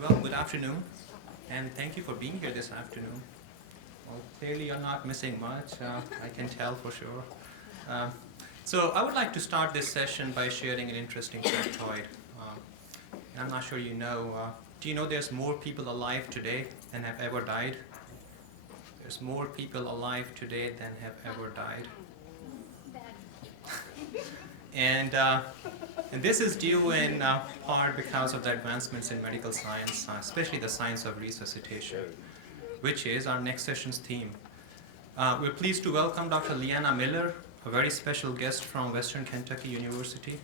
Well, good afternoon, and thank you for being here this afternoon. Well, clearly you're not missing much, I can tell for sure. So I would like to start this session by sharing an interesting factoid. I'm not sure you know, do you know there's more people alive today than have ever died? There's more people alive today than have ever died. And this is due in part because of the advancements in medical science, especially the science of resuscitation, which is our next session's theme. We're pleased to welcome Dr. Leanna Miller, a very special guest from Western Kentucky University.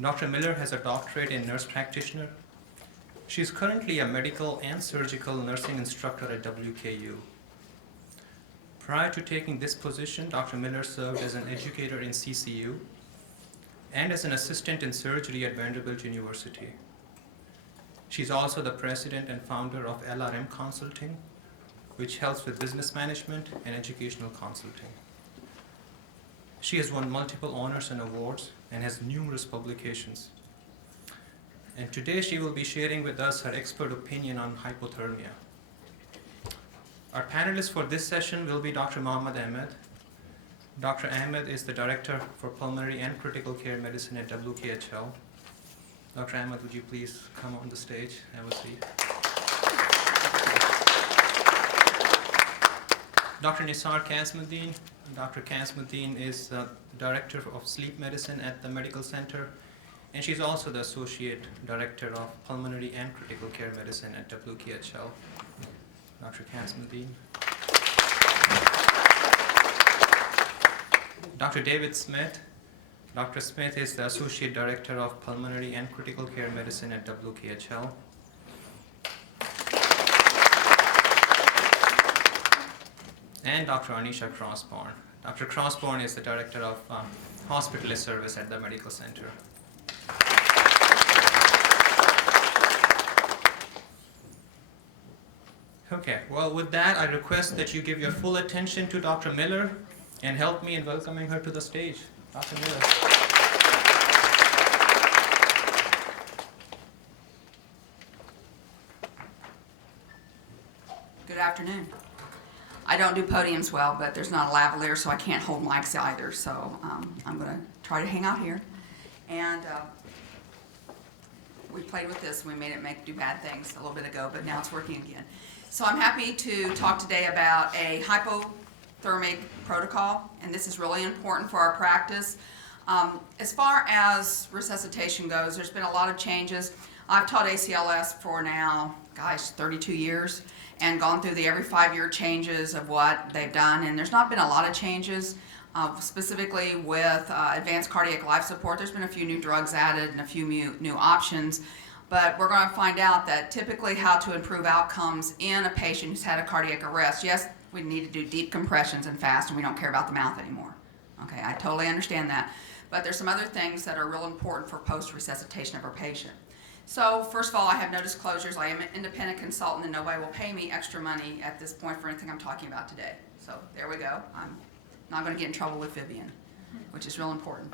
Dr. Miller has a doctorate in nurse practitioner. She's currently a medical and surgical nursing instructor at WKU. Prior to taking this position, Dr. Miller served as an educator in CCU and as an assistant in surgery at Vanderbilt University. She's also the president and founder of LRM Consulting, which helps with business management and educational consulting. She has won multiple honors and awards and has numerous publications. And today she will be sharing with us her expert opinion on hypothermia. Our panelists for this session will be Dr. Mohammed Ahmed. Dr. Ahmed is the Director for Pulmonary and Critical Care Medicine at WKHL. Dr. Ahmed, would you please come on the stage, have a seat. Dr. Nisar Kazmuddin. Dr. Kazmuddin is the Director of Sleep Medicine at the Medical Center, and she's also the Associate Director of Pulmonary and Critical Care Medicine at WKHL. Dr. Kazmuddin. Dr. David Smith. Dr. Smith is the Associate Director of Pulmonary and Critical Care Medicine at WKHL. And Dr. Anisha Crossborn. Dr. Crossborn is the Director of Hospitalist Service at the Medical Center. Okay, well, with that, I request that you give your full attention to Dr. Miller and help me in welcoming her to the stage. Dr. Miller. Good afternoon. I don't do podiums well, but there's not a lavalier, so I can't hold mics either. So I'm going to try to hang out here. And we played with this and we made it do bad things a little bit ago, but now it's working again. So I'm happy to talk today about a hypothermic protocol, and this is really important for our practice. As far as resuscitation goes, there's been a lot of changes. I've taught ACLS for now, 32 years, and gone through the every 5-year changes of what they've done, and there's not been a lot of changes. Specifically with advanced cardiac life support, there's been a few new drugs added and a few new options. But we're going to find out that typically how to improve outcomes in a patient who's had a cardiac arrest. Yes, we need to do deep compressions and fast, and we don't care about the mouth anymore. Okay, I totally understand that. But there's some other things that are real important for post-resuscitation of our patient. So first of all, I have no disclosures. I am an independent consultant, and nobody will pay me extra money at this point for anything I'm talking about today. So there we go. I'm not going to get in trouble with Vivian, which is real important.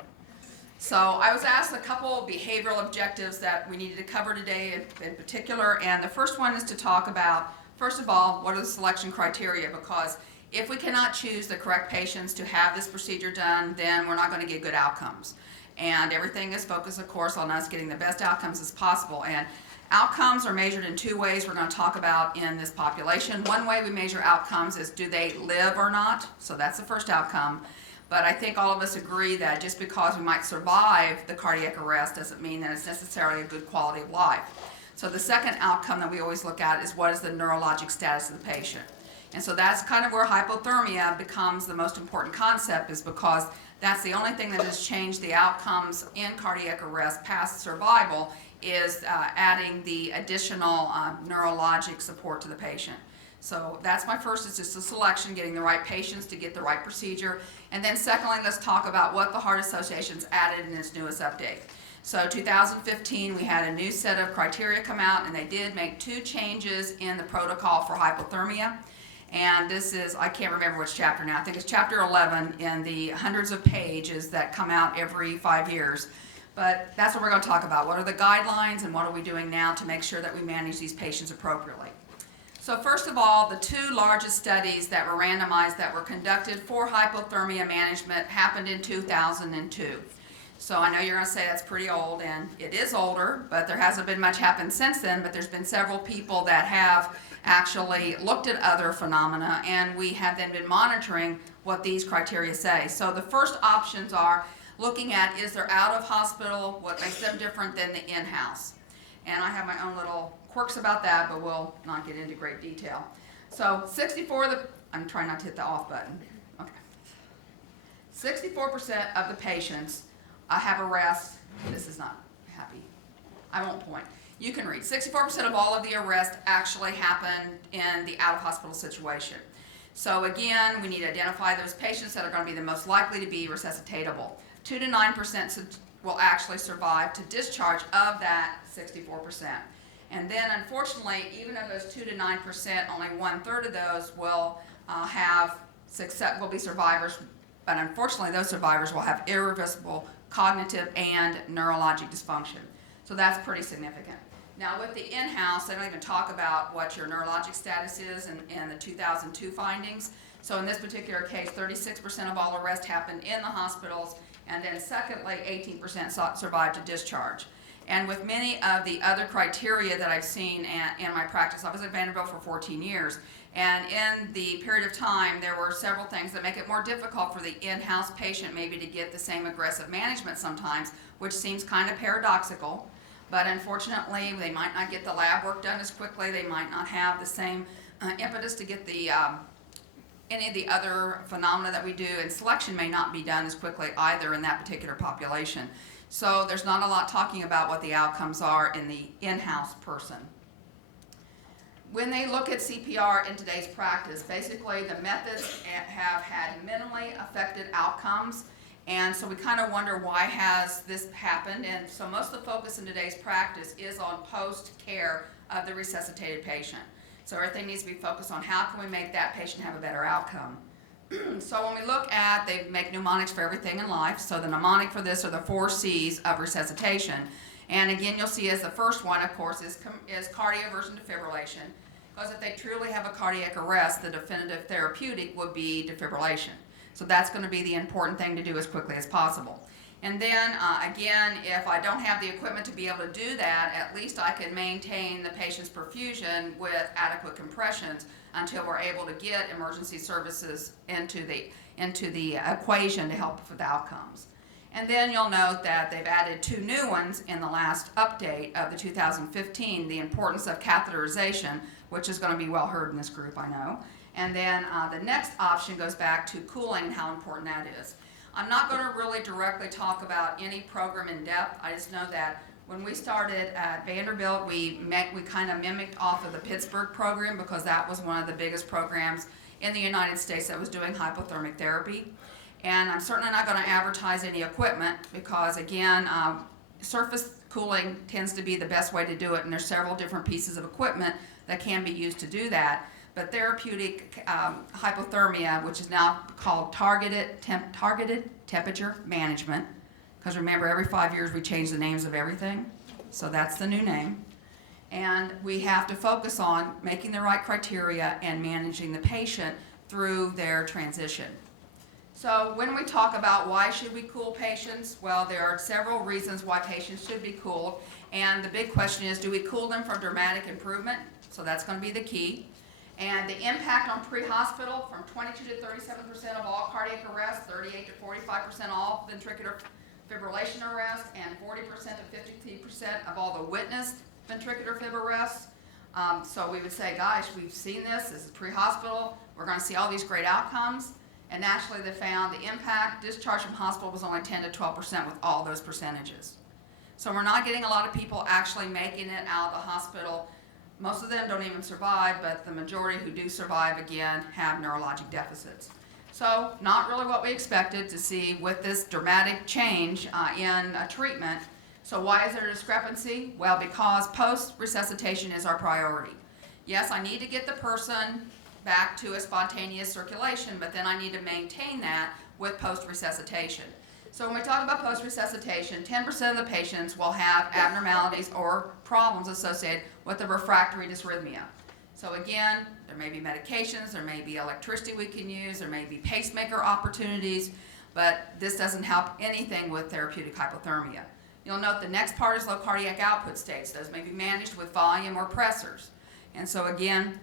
So I was asked a couple behavioral objectives that we needed to cover today in particular, and the first one is to talk about, first of all, what are the selection criteria, because if we cannot choose the correct patients to have this procedure done, then we're not going to get good outcomes. And everything is focused, of course, on us getting the best outcomes as possible. And outcomes are measured in 2 ways we're going to talk about in this population. One way we measure outcomes is do they live or not? So that's the first outcome. But I think all of us agree that just because we might survive the cardiac arrest doesn't mean that it's necessarily a good quality of life. So the second outcome that we always look at is what is the neurologic status of the patient. And so that's kind of where hypothermia becomes the most important concept, is because that's the only thing that has changed the outcomes in cardiac arrest past survival, is adding the additional neurologic support to the patient. So that's my first, is just a selection, getting the right patients to get the right procedure. And then secondly, let's talk about what the Heart Association's added in its newest update. So 2015, we had a new set of criteria come out, and they did make 2 changes in the protocol for hypothermia. And this is, I can't remember which chapter now, I think it's chapter 11 in the hundreds of pages that come out every 5 years. But that's what we're going to talk about. What are the guidelines and what are we doing now to make sure that we manage these patients appropriately? So first of all, the two largest studies that were randomized that were conducted for hypothermia management happened in 2002. So I know you're going to say that's pretty old, and it is older, but there hasn't been much happened since then, but there's been several people that have actually looked at other phenomena, and we have then been monitoring what these criteria say. So the first options are looking at, is there out of hospital, what makes them different than the in-house? And I have my own little quirks about that, but we'll not get into great detail. So 64, I'm trying not to hit the off button. Okay. 64% of the patients have arrests. This is not happy. I won't point. You can read. 64% of all of the arrests actually happen in the out-of-hospital situation. So again, we need to identify those patients that are going to be the most likely to be resuscitatable. 2 to 9% will actually survive to discharge of that 64%. And then unfortunately, even of those 2 to 9%, only 1/3 of those will will be survivors, but unfortunately those survivors will have irreversible cognitive and neurologic dysfunction. So that's pretty significant. Now with the in-house, they don't even talk about what your neurologic status is in the 2002 findings. So in this particular case, 36% of all arrests happened in the hospitals, and then secondly, 18% survived to discharge. And with many of the other criteria that I've seen in my practice, I was at Vanderbilt for 14 years, and in the period of time, there were several things that make it more difficult for the in-house patient maybe to get the same aggressive management sometimes, which seems kind of paradoxical. But unfortunately, they might not get the lab work done as quickly. They might not have the same impetus to get the any of the other phenomena that we do, and selection may not be done as quickly either in that particular population. So there's not a lot talking about what the outcomes are in the in-house person. When they look at CPR in today's practice, basically the methods have had minimally affected outcomes, and so we kind of wonder why has this happened. And so most of the focus in today's practice is on post-care of the resuscitated patient. So everything needs to be focused on how can we make that patient have a better outcome. So when we look at, they make mnemonics for everything in life. So the mnemonic for this are the 4 C's of resuscitation. And again, you'll see as the first one, of course, is cardioversion defibrillation. Because if they truly have a cardiac arrest, the definitive therapeutic would be defibrillation. So that's going to be the important thing to do as quickly as possible. And then again, if I don't have the equipment to be able to do that, at least I can maintain the patient's perfusion with adequate compressions until we're able to get emergency services into the equation to help with outcomes. And then you'll note that they've added 2 new ones in the last update of the 2015, the importance of catheterization, which is going to be well heard in this group, I know. And then the next option goes back to cooling and how important that is. I'm not going to really directly talk about any program in depth. I just know that when we started at Vanderbilt, we kind of mimicked off of the Pittsburgh program because that was one of the biggest programs in the United States that was doing hypothermic therapy. And I'm certainly not going to advertise any equipment because, again, surface cooling tends to be the best way to do it, and there's several different pieces of equipment that can be used to do that. But therapeutic hypothermia, which is now called targeted temperature management, because remember, every 5 years we change the names of everything, so that's the new name. And we have to focus on making the right criteria and managing the patient through their transition. So when we talk about why should we cool patients, well, there are several reasons why patients should be cooled. And the big question is, do we cool them for dramatic improvement? So that's going to be the key. And the impact on pre-hospital, from 22 to 37% of all cardiac arrests, 38 to 45% all ventricular fibrillation arrests, and 40% to 50% of all the witnessed ventricular fib arrests. So we would say, gosh, we've seen this is pre-hospital, we're going to see all these great outcomes. And naturally they found the impact, discharge from hospital was only 10 to 12% with all those percentages. So we're not getting a lot of people actually making it out of the hospital. Most of them don't even survive, but the majority who do survive, again, have neurologic deficits. So not really what we expected to see with this dramatic change in treatment. So why is there a discrepancy? Well, because post-resuscitation is our priority. Yes, I need to get the person back to a spontaneous circulation, but then I need to maintain that with post-resuscitation. So when we talk about post-resuscitation, 10% of the patients will have abnormalities or problems associated with a refractory dysrhythmia. So again, there may be medications, there may be electricity we can use, there may be pacemaker opportunities, but this doesn't help anything with therapeutic hypothermia. You'll note the next part is low cardiac output states. Those may be managed with volume or pressors. And so again,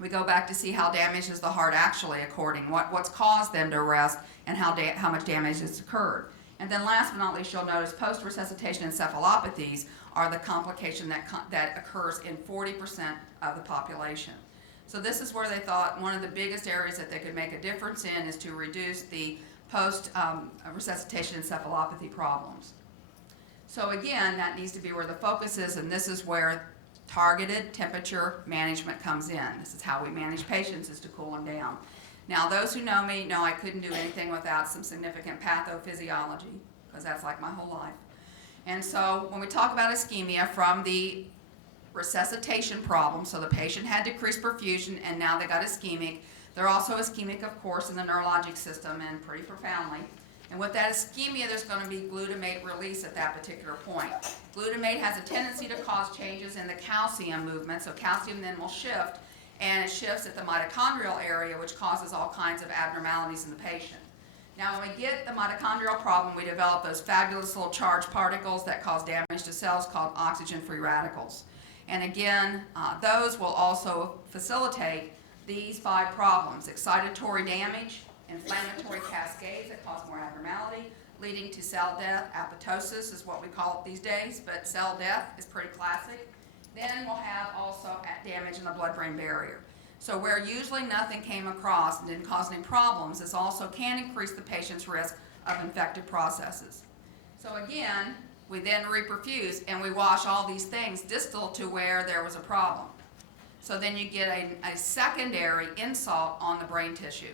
we go back to see how damaged is the heart actually according, what's caused them to arrest and how much damage has occurred. And then last but not least, you'll notice post-resuscitation encephalopathies are the complication that occurs in 40% of the population. So this is where they thought one of the biggest areas that they could make a difference in is to reduce the post-resuscitation encephalopathy problems. So again, that needs to be where the focus is, and this is where targeted temperature management comes in. This is how we manage patients, is to cool them down. Now, those who know me know I couldn't do anything without some significant pathophysiology, because that's like my whole life. And so when we talk about ischemia from the resuscitation problem, so the patient had decreased perfusion and now they got ischemic. They're also ischemic, of course, in the neurologic system and pretty profoundly. And with that ischemia, there's going to be glutamate release at that particular point. Glutamate has a tendency to cause changes in the calcium movement, so calcium then will shift, and it shifts at the mitochondrial area, which causes all kinds of abnormalities in the patient. Now, when we get the mitochondrial problem, we develop those fabulous little charged particles that cause damage to cells called oxygen-free radicals. And again, those will also facilitate these 5 problems: excitatory damage, inflammatory cascades that cause more abnormality, leading to cell death. Apoptosis is what we call it these days, but cell death is pretty classic. Then we'll have also damage in the blood-brain barrier. So where usually nothing came across and didn't cause any problems, this also can increase the patient's risk of infected processes. So again, we then reperfuse and we wash all these things distal to where there was a problem. So then you get a secondary insult on the brain tissue.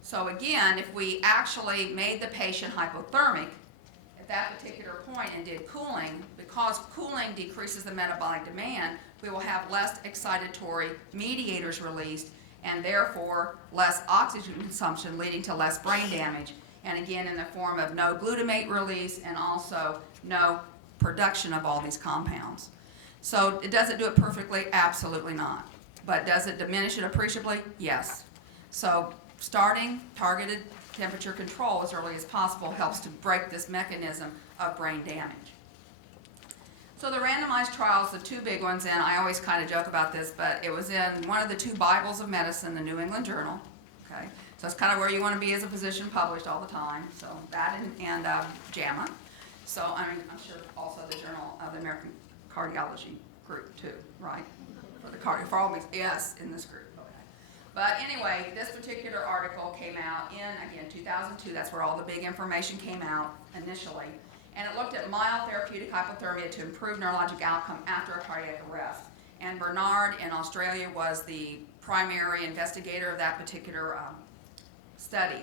So again, if we actually made the patient hypothermic at that particular point and did cooling, because cooling decreases the metabolic demand, we will have less excitatory mediators released and therefore less oxygen consumption, leading to less brain damage, and again in the form of no glutamate release and also no production of all these compounds. So does it do it perfectly? Absolutely not. But does it diminish it appreciably? Yes. So starting targeted temperature control as early as possible helps to break this mechanism of brain damage. So the randomized trials, the 2 big ones, and I always kind of joke about this, but it was in one of the 2 Bibles of medicine, the New England Journal. Okay, so it's kind of where you want to be as a physician, published all the time. So that and JAMA. So I mean, I'm sure also the Journal of the American Cardiology group too, right? For all these, yes, in this group. Okay. But anyway, this particular article came out in, again, 2002. That's where all the big information came out initially. And it looked at mild therapeutic hypothermia to improve neurologic outcome after a cardiac arrest. And Bernard in Australia was the primary investigator of that particular study.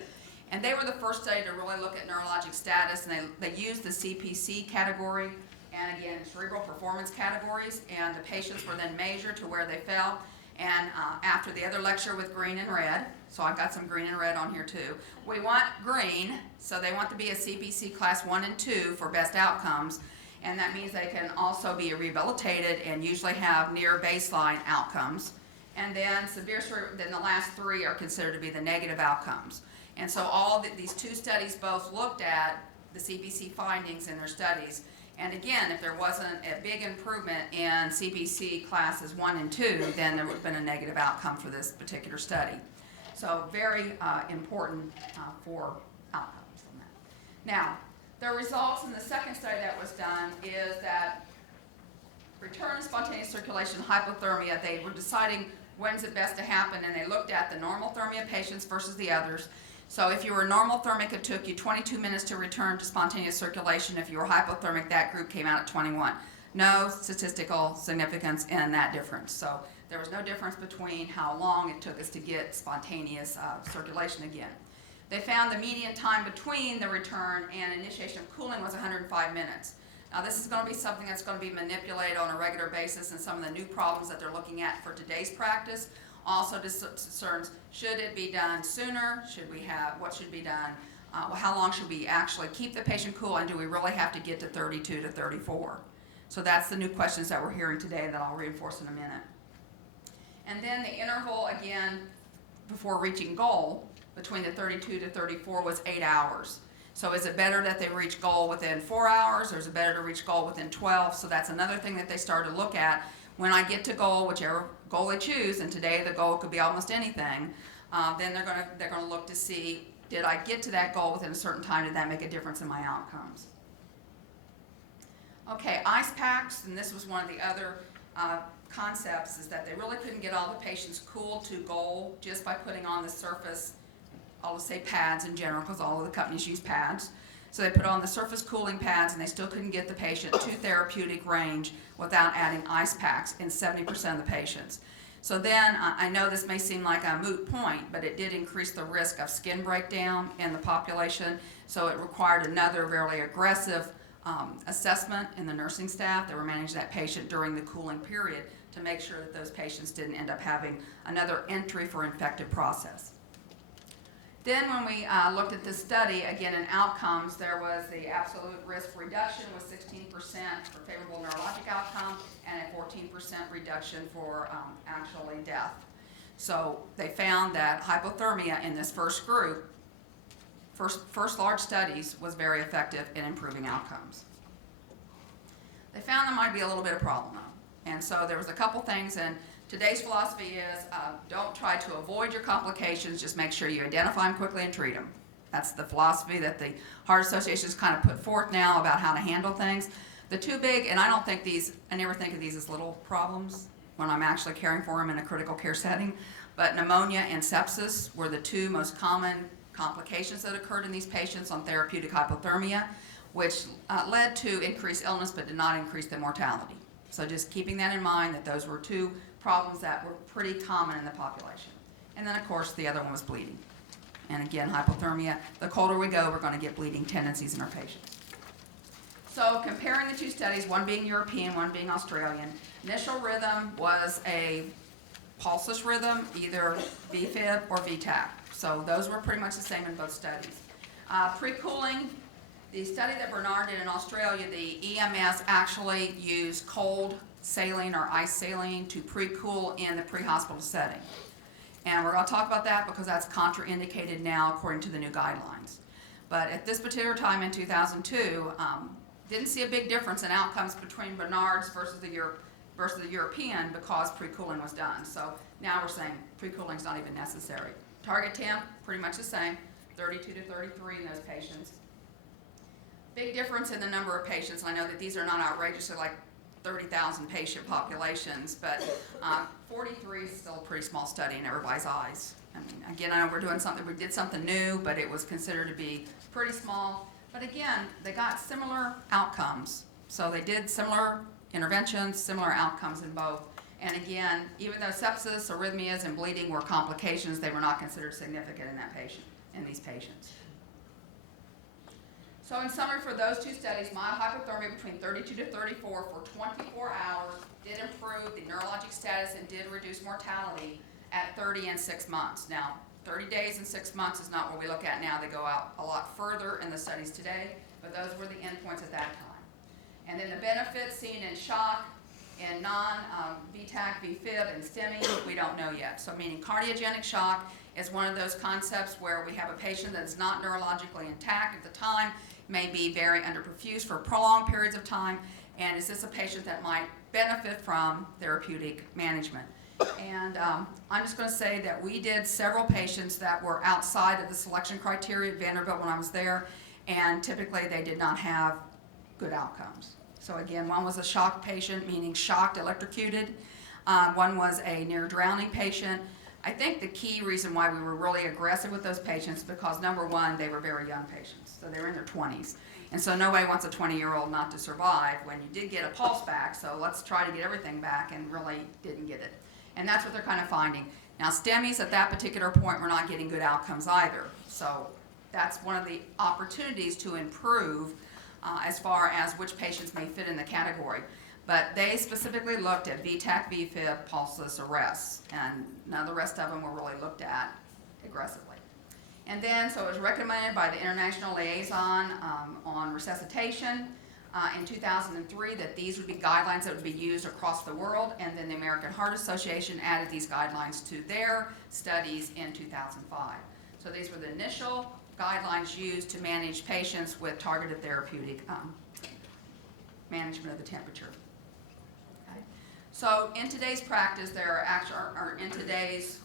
And they were the first study to really look at neurologic status, and they used the CPC category and again cerebral performance categories, and the patients were then measured to where they fell. And after the other lecture with green and red, so I've got some green and red on here too. We want green, so they want to be a CPC class 1 and 2 for best outcomes, and that means they can also be rehabilitated and usually have near baseline outcomes. And then then the last 3 are considered to be the negative outcomes. And so these 2 studies both looked at the CPC findings in their studies. And again, if there wasn't a big improvement in CPC classes 1 and 2, then there would have been a negative outcome for this particular study. So very important for outcomes from that. Now, the results in the second study that was done is that return to spontaneous circulation hypothermia, they were deciding when's it best to happen, and they looked at the normal thermia patients versus the others. So if you were normal thermic, it took you 22 minutes to return to spontaneous circulation. If you were hypothermic, that group came out at 21. No statistical significance in that difference. So there was no difference between how long it took us to get spontaneous circulation again. They found the median time between the return and initiation of cooling was 105 minutes. Now this is going to be something that's going to be manipulated on a regular basis, and some of the new problems that they're looking at for today's practice also discerns, should it be done sooner? What should be done well, how long should we actually keep the patient cool, and do we really have to get to 32 to 34? So that's the new questions that we're hearing today that I'll reinforce in a minute. And then the interval, again, before reaching goal, between the 32 to 34 was 8 hours. So is it better that they reach goal within 4 hours, or is it better to reach goal within 12? So that's another thing that they started to look at. When I get to goal, whichever goal they choose, and today the goal could be almost anything, then they're gonna look to see, did I get to that goal within a certain time? Did that make a difference in my outcomes? Okay, ice packs, and this was one of the other concepts, is that they really couldn't get all the patients cool to goal just by putting on the surface, I'll just say pads in general, because all of the companies use pads. So they put on the surface cooling pads, and they still couldn't get the patient to therapeutic range without adding ice packs in 70% of the patients. So then, I know this may seem like a moot point, but it did increase the risk of skin breakdown in the population, so it required another really aggressive assessment in the nursing staff that were managing that patient during the cooling period to make sure that those patients didn't end up having another entry for infective process. Then when we looked at this study, again in outcomes, there was the absolute risk reduction was 16% for favorable neurologic outcome and a 14% reduction for actually death. So they found that hypothermia in this first group, first large studies, was very effective in improving outcomes. They found there might be a little bit of problem though. And so there was a couple things, and today's philosophy is don't try to avoid your complications, just make sure you identify them quickly and treat them. That's the philosophy that the Heart Association has kind of put forth now about how to handle things. The two big, and I don't think these, I never think of these as little problems when I'm actually caring for them in a critical care setting, but pneumonia and sepsis were the two most common complications that occurred in these patients on therapeutic hypothermia, which led to increased illness but did not increase the mortality. So just keeping that in mind, that those were two problems that were pretty common in the population. And then of course the other one was bleeding. And again, hypothermia, the colder we go, we're going to get bleeding tendencies in our patients. So comparing the two studies, one being European, one being Australian, initial rhythm was a pulseless rhythm, either VFib or VTAC. So those were pretty much the same in both studies. Pre-cooling, the study that Bernard did in Australia, the EMS actually used cold saline or ice saline to pre-cool in the pre-hospital setting. And we're going to talk about that because that's contraindicated now according to the new guidelines. But at this particular time in 2002, didn't see a big difference in outcomes between Bernard's versus the European because pre-cooling was done. So now we're saying pre-cooling is not even necessary. Target temp, pretty much the same, 32 to 33 in those patients. Big difference in the number of patients. I know that these are not outrageously like 30,000 patient populations, but 43 is still a pretty small study in everybody's eyes. I mean, again, I know we did something new, but it was considered to be pretty small. But again, they got similar outcomes. So they did similar interventions, similar outcomes in both. And again, even though sepsis, arrhythmias, and bleeding were complications, they were not considered significant in these patients. So in summary, for those two studies, mild hypothermia between 32 to 34 for 24 hours did improve the neurologic status and did reduce mortality at 30 and 6 months. Now, 30 days and 6 months is not what we look at now. They go out a lot further in the studies today, but those were the endpoints at that time. And then the benefits seen in shock, in non-VTAC, VFib, and STEMI, we don't know yet. So meaning cardiogenic shock is one of those concepts where we have a patient that is not neurologically intact at the time, may be very underperfused for prolonged periods of time, and is this a patient that might benefit from therapeutic management? And I'm just going to say that we did several patients that were outside of the selection criteria at Vanderbilt when I was there, and typically they did not have good outcomes. So again, one was a shock patient, meaning shocked, electrocuted. One was a near drowning patient. I think the key reason why we were really aggressive with those patients because number one, they were very young patients. So they were in their 20s. And so nobody wants a 20-year-old not to survive when you did get a pulse back. So let's try to get everything back, and really didn't get it. And that's what they're kind of finding. Now STEMIs at that particular point were not getting good outcomes either. So that's one of the opportunities to improve as far as which patients may fit in the category. But they specifically looked at VTAC, VFib, pulseless arrests, and none of the rest of them were really looked at aggressively. And then, so it was recommended by the International Liaison on Resuscitation in 2003 that these would be guidelines that would be used across the world, and then the American Heart Association added these guidelines to their studies in 2005. So these were the initial guidelines used to manage patients with targeted therapeutic management of the temperature. Okay. So in today's practice, there are actually, or in today's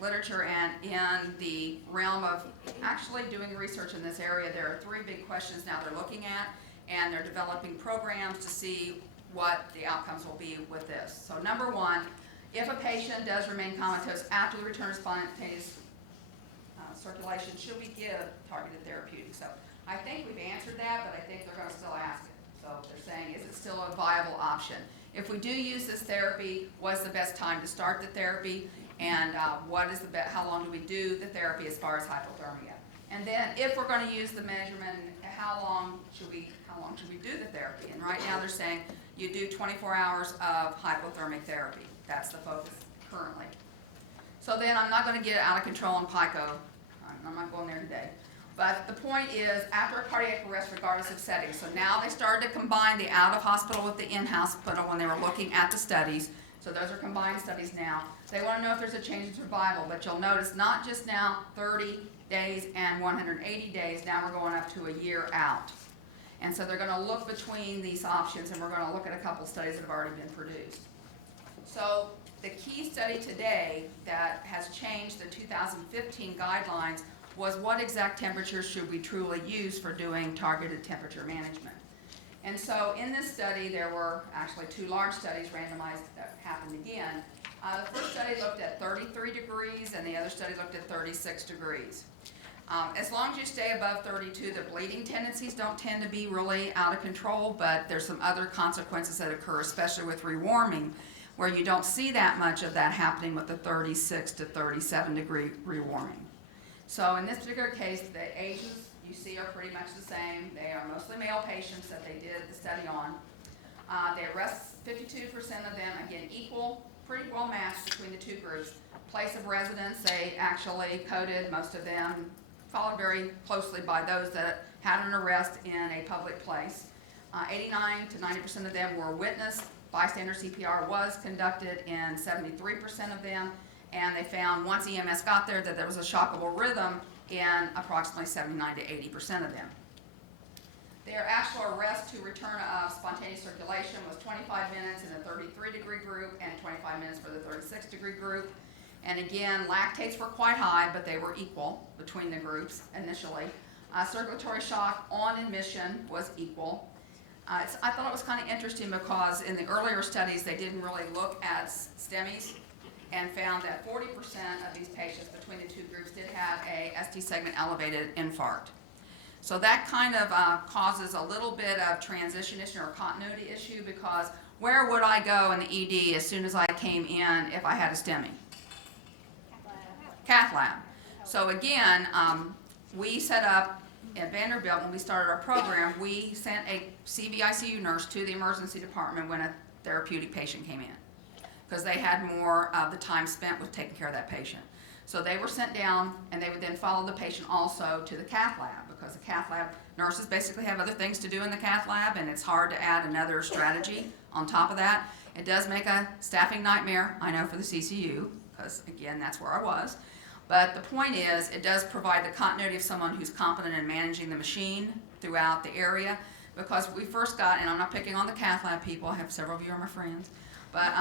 literature and in the realm of actually doing research in this area, there are three big questions now they're looking at, and they're developing programs to see what the outcomes will be with this. So number one, if a patient does remain comatose after the return of spontaneous circulation, should we give targeted therapeutics? So I think we've answered that, but I think they're going to still ask it. So they're saying, is it still a viable option? If we do use this therapy, what's the best time to start the therapy? And how long do we do the therapy as far as hypothermia? And then if we're going to use the measurement, how long should we do the therapy? And right now they're saying you do 24 hours of hypothermic therapy. That's the focus currently. So then I'm not going to get out of control on PICO. I'm not going there today. But the point is, after a cardiac arrest, regardless of setting, so now they started to combine the out-of-hospital with the in-hospital when they were looking at the studies. So those are combined studies now. They want to know if there's a change in survival, but you'll notice not just now 30 days and 180 days, now we're going up to a year out. And so they're going to look between these options, and we're going to look at a couple studies that have already been produced. So the key study today that has changed the 2015 guidelines was what exact temperatures should we truly use for doing targeted temperature management. And so in this study, there were actually two large studies randomized that happened again. The first study looked at 33 degrees, and the other study looked at 36 degrees. As long as you stay above 32, the bleeding tendencies don't tend to be really out of control, but there's some other consequences that occur, especially with rewarming, where you don't see that much of that happening with the 36 to 37 degree rewarming. So in this particular case, the ages you see are pretty much the same. They are mostly male patients that they did the study on. They arrest 52% of them, again, equal, pretty well matched between the two groups. Place of residence, they actually coded most of them, followed very closely by those that had an arrest in a public place. 89 to 90% of them were witnessed. Bystander CPR was conducted in 73% of them, and they found once EMS got there that there was a shockable rhythm in approximately 79 to 80% of them. Their actual arrest to return of spontaneous circulation was 25 minutes in the 33 degree group and 25 minutes for the 36 degree group. And again, lactates were quite high, but they were equal between the groups initially. Circulatory shock on admission was equal. I thought it was kind of interesting because in the earlier studies, they didn't really look at STEMIs and found that 40% of these patients between the two groups did have a ST segment elevated infarct. So that kind of causes a little bit of transition issue or continuity issue, because where would I go in the ED as soon as I came in if I had a STEMI? Cath lab. So again, we set up at Vanderbilt, when we started our program, we sent a CVICU nurse to the emergency department when a therapeutic patient came in, because they had more of the time spent with taking care of that patient. So they were sent down, and they would then follow the patient also to the cath lab, because the cath lab nurses basically have other things to do in the cath lab, and it's hard to add another strategy on top of that. It does make a staffing nightmare, I know, for the CCU, because again, that's where I was. But the point is, it does provide the continuity of someone who's competent in managing the machine throughout the area, because we first got, and I'm not picking on the cath lab people, I have several of you are my friends, but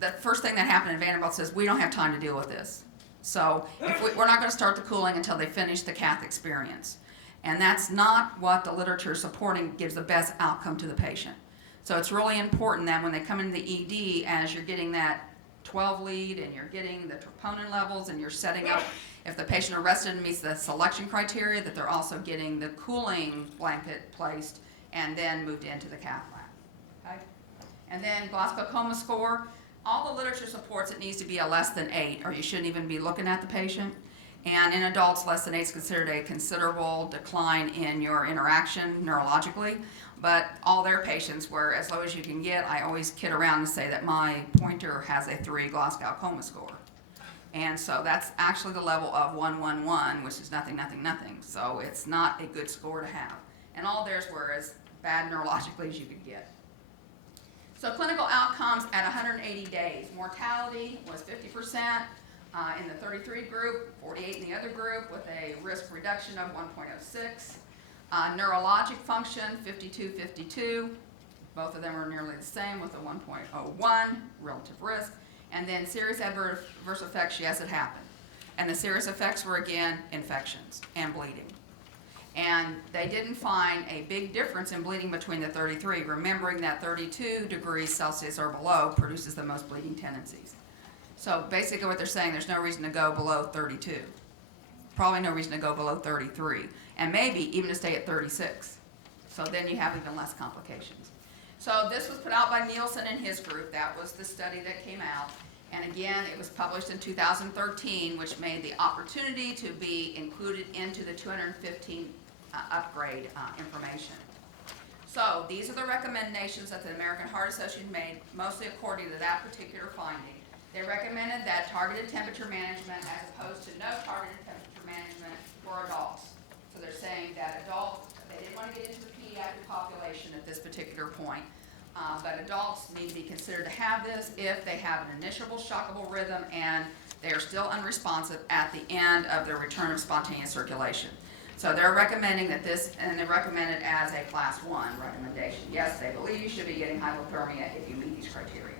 the first thing that happened in Vanderbilt says, we don't have time to deal with this. So we're not going to start the cooling until they finish the cath experience. And that's not what the literature is supporting gives the best outcome to the patient. So it's really important that when they come into the ED, as you're getting that 12 lead and you're getting the troponin levels and you're setting up, if the patient arrested meets the selection criteria, that they're also getting the cooling blanket placed and then moved into the cath lab. Okay? And then Glasgow coma score, all the literature supports it needs to be a less than 8, or you shouldn't even be looking at the patient. And in adults, less than 8 is considered a considerable decline in your interaction neurologically. But all their patients were as low as you can get. I always kid around and say that my pointer has a 3 Glasgow coma score. And so that's actually the level of 111, which is nothing, nothing, nothing. So it's not a good score to have. And all theirs were as bad neurologically as you could get. So clinical outcomes at 180 days. Mortality was 50% in the 33 group, 48 in the other group, with a risk reduction of 1.06. Neurologic function, 52-52. Both of them are nearly the same with a 1.01 relative risk. And then serious adverse effects, yes, it happened. And the serious effects were, again, infections and bleeding. And they didn't find a big difference in bleeding between the 33, remembering that 32 degrees Celsius or below produces the most bleeding tendencies. So basically what they're saying, there's no reason to go below 32. Probably no reason to go below 33. And maybe even to stay at 36. So then you have even less complications. So this was put out by Nielsen and his group. That was the study that came out. And again, it was published in 2013, which made the opportunity to be included into the 215 upgrade information. So these are the recommendations that the American Heart Association made, mostly according to that particular finding. They recommended that targeted temperature management as opposed to no targeted temperature management for adults. So they're saying that adults, they didn't want to get into the pediatric population at this particular point, but adults need to be considered to have this if they have an initial shockable rhythm and they are still unresponsive at the end of their return of spontaneous circulation. So they're recommending that this, and they recommend it as a class 1 recommendation. Yes, they believe you should be getting hypothermia if you meet these criteria.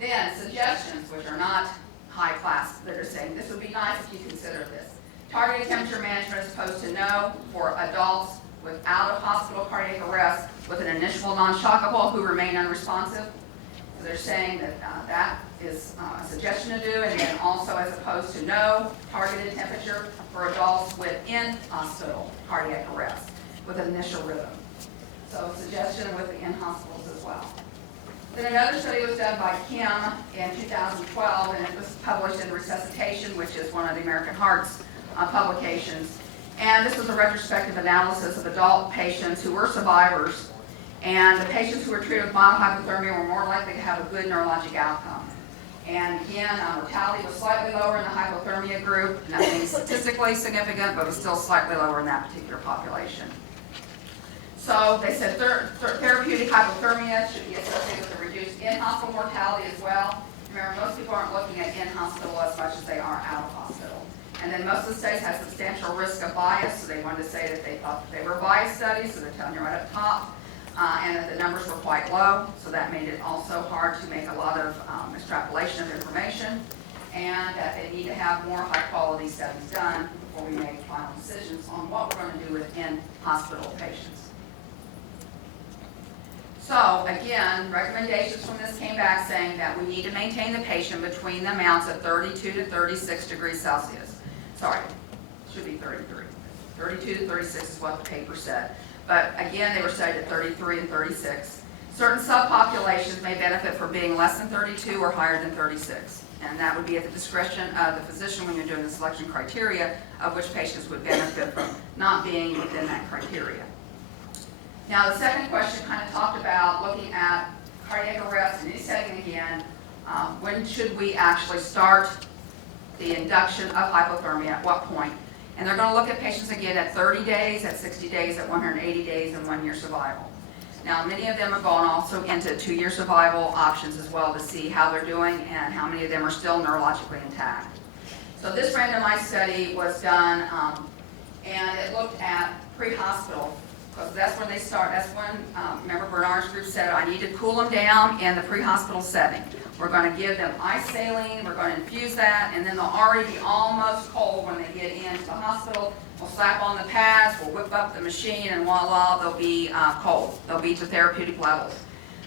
Then suggestions, which are not high class, that are saying this would be nice if you consider this. Targeted temperature management as opposed to no for adults with out-of-hospital cardiac arrest with an initial non-shockable who remain unresponsive. So they're saying that that is a suggestion to do, and then also as opposed to no targeted temperature for adults with in-hospital cardiac arrest with an initial rhythm. So suggestion with the in-hospitals as well. Then another study was done by Kim in 2012, and it was published in Resuscitation, which is one of the American Heart's publications. And this was a retrospective analysis of adult patients who were survivors, and the patients who were treated with mild hypothermia were more likely to have a good neurologic outcome. And again, mortality was slightly lower in the hypothermia group, nothing statistically significant, but was still slightly lower in that particular population. So they said therapeutic hypothermia should be associated with a reduced in-hospital mortality as well. Remember, most people aren't looking at in-hospital as much as they are out-of-hospital. And then most of the studies have substantial risk of bias, so they wanted to say that they thought that they were biased studies, so they're telling you right up top, and that the numbers were quite low, so that made it also hard to make a lot of extrapolation of information, and that they need to have more high-quality studies done before we make final decisions on what we're going to do with in-hospital patients. So again, recommendations from this came back saying that we need to maintain the patient between the amounts of 32 to 36 degrees Celsius. Sorry, it should be 33. 32 to 36 is what the paper said. But again, they were studied at 33 and 36. Certain subpopulations may benefit from being less than 32 or higher than 36. And that would be at the discretion of the physician when you're doing the selection criteria of which patients would benefit from not being within that criteria. Now, the second question kind of talked about looking at cardiac arrest in any setting again. When should we actually start the induction of hypothermia, at what point? And they're going to look at patients again at 30 days, at 60 days, at 180 days, and 1 year survival. Now, many of them have gone also into 2-year survival options as well to see how they're doing and how many of them are still neurologically intact. So this randomized study was done, and it looked at pre-hospital. Because that's when they start, that's when, remember Bernard's group said, I need to cool them down in the pre-hospital setting. We're going to give them ice saline, we're going to infuse that, and then they'll already be almost cold when they get into the hospital. We'll slap on the pads, we'll whip up the machine, and voila, they'll be cold. They'll be to therapeutic levels.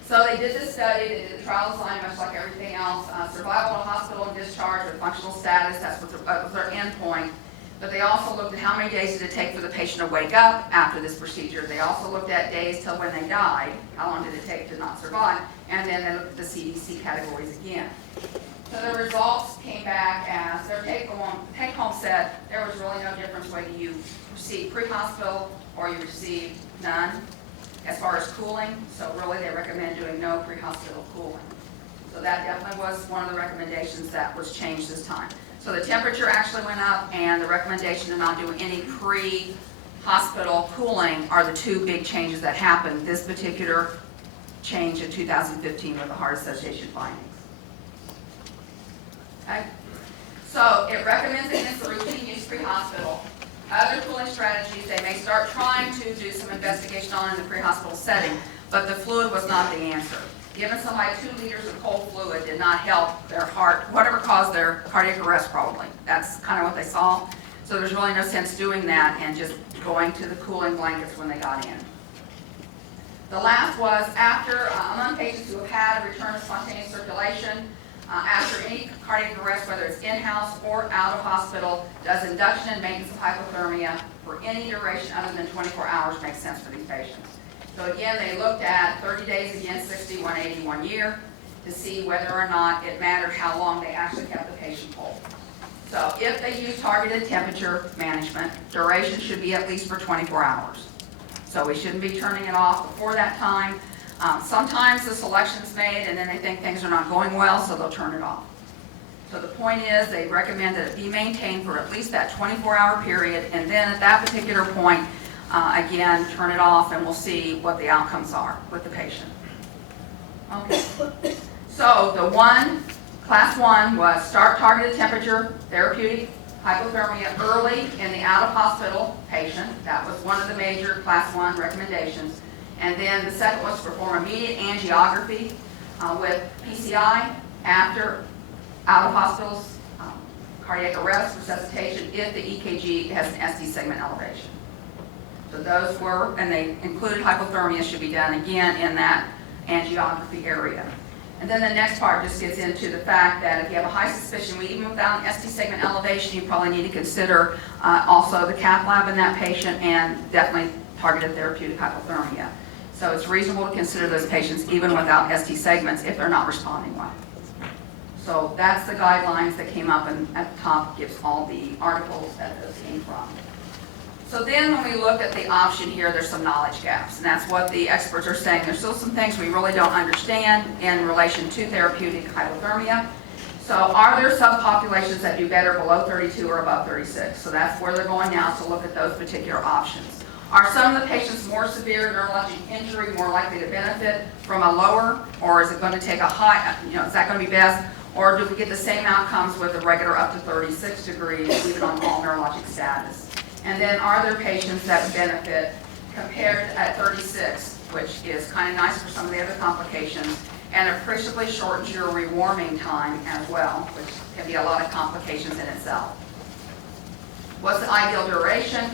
So they did this study, they did the trial design much like everything else. Survival in hospital and discharge with functional status, that was their endpoint. But they also looked at how many days did it take for the patient to wake up after this procedure. They also looked at days till when they died, how long did it take to not survive, and then they looked at the CDC categories again. So the results came back as their take-home said there was really no difference whether you received pre-hospital or you received none as far as cooling. So really they recommend doing no pre-hospital cooling. So that definitely was one of the recommendations that was changed this time. So the temperature actually went up, and the recommendation to not do any pre-hospital cooling are the two big changes that happened this particular change in 2015 with the Heart Association findings. Okay? So it recommends against the routine use pre-hospital. Other cooling strategies they may start trying to do some investigation on in the pre-hospital setting, but the fluid was not the answer. Giving somebody 2 liters of cold fluid did not help their heart, whatever caused their cardiac arrest probably. That's kind of what they saw. So there's really no sense doing that and just going to the cooling blankets when they got in. The last was after, among patients who have had a return of spontaneous circulation, after any cardiac arrest, whether it's in-house or out of hospital, does induction and maintenance of hypothermia for any duration other than 24 hours make sense for these patients. So again, they looked at 30 days again, 60, 180, 1 year to see whether or not it mattered how long they actually kept the patient cold. So if they use targeted temperature management, duration should be at least for 24 hours. So we shouldn't be turning it off before that time. Sometimes the selection's made and then they think things are not going well, so they'll turn it off. So the point is they recommend that it be maintained for at least that 24-hour period, and then at that particular point, again, turn it off and we'll see what the outcomes are with the patient. Okay. So the class 1 was start targeted temperature, therapeutic hypothermia early in the out-of-hospital patient. That was one of the major class 1 recommendations. And then the second was to perform immediate angiography with PCI after out-of-hospital cardiac arrest, resuscitation, if the EKG has an ST segment elevation. So those were, and they included hypothermia should be done again in that angiography area. And then the next part just gets into the fact that if you have a high suspicion, even without an ST segment elevation, you probably need to consider also the cath lab in that patient and definitely targeted therapeutic hypothermia. So it's reasonable to consider those patients even without ST segments if they're not responding well. So that's the guidelines that came up, and at the top gives all the articles that those came from. So then when we look at the option here, there's some knowledge gaps, and that's what the experts are saying. There's still some things we really don't understand in relation to therapeutic hypothermia. So are there subpopulations that do better below 32 or above 36? So that's where they're going now to look at those particular options. Are some of the patients more severe neurologic injury more likely to benefit from a lower, or is it going to take a high, is that going to be best? Or do we get the same outcomes with a regular up to 36 degrees, even on all neurologic status? And then are there patients that benefit compared at 36, which is kind of nice for some of the other complications, and appreciably shortens your rewarming time as well, which can be a lot of complications in itself. What's the ideal duration?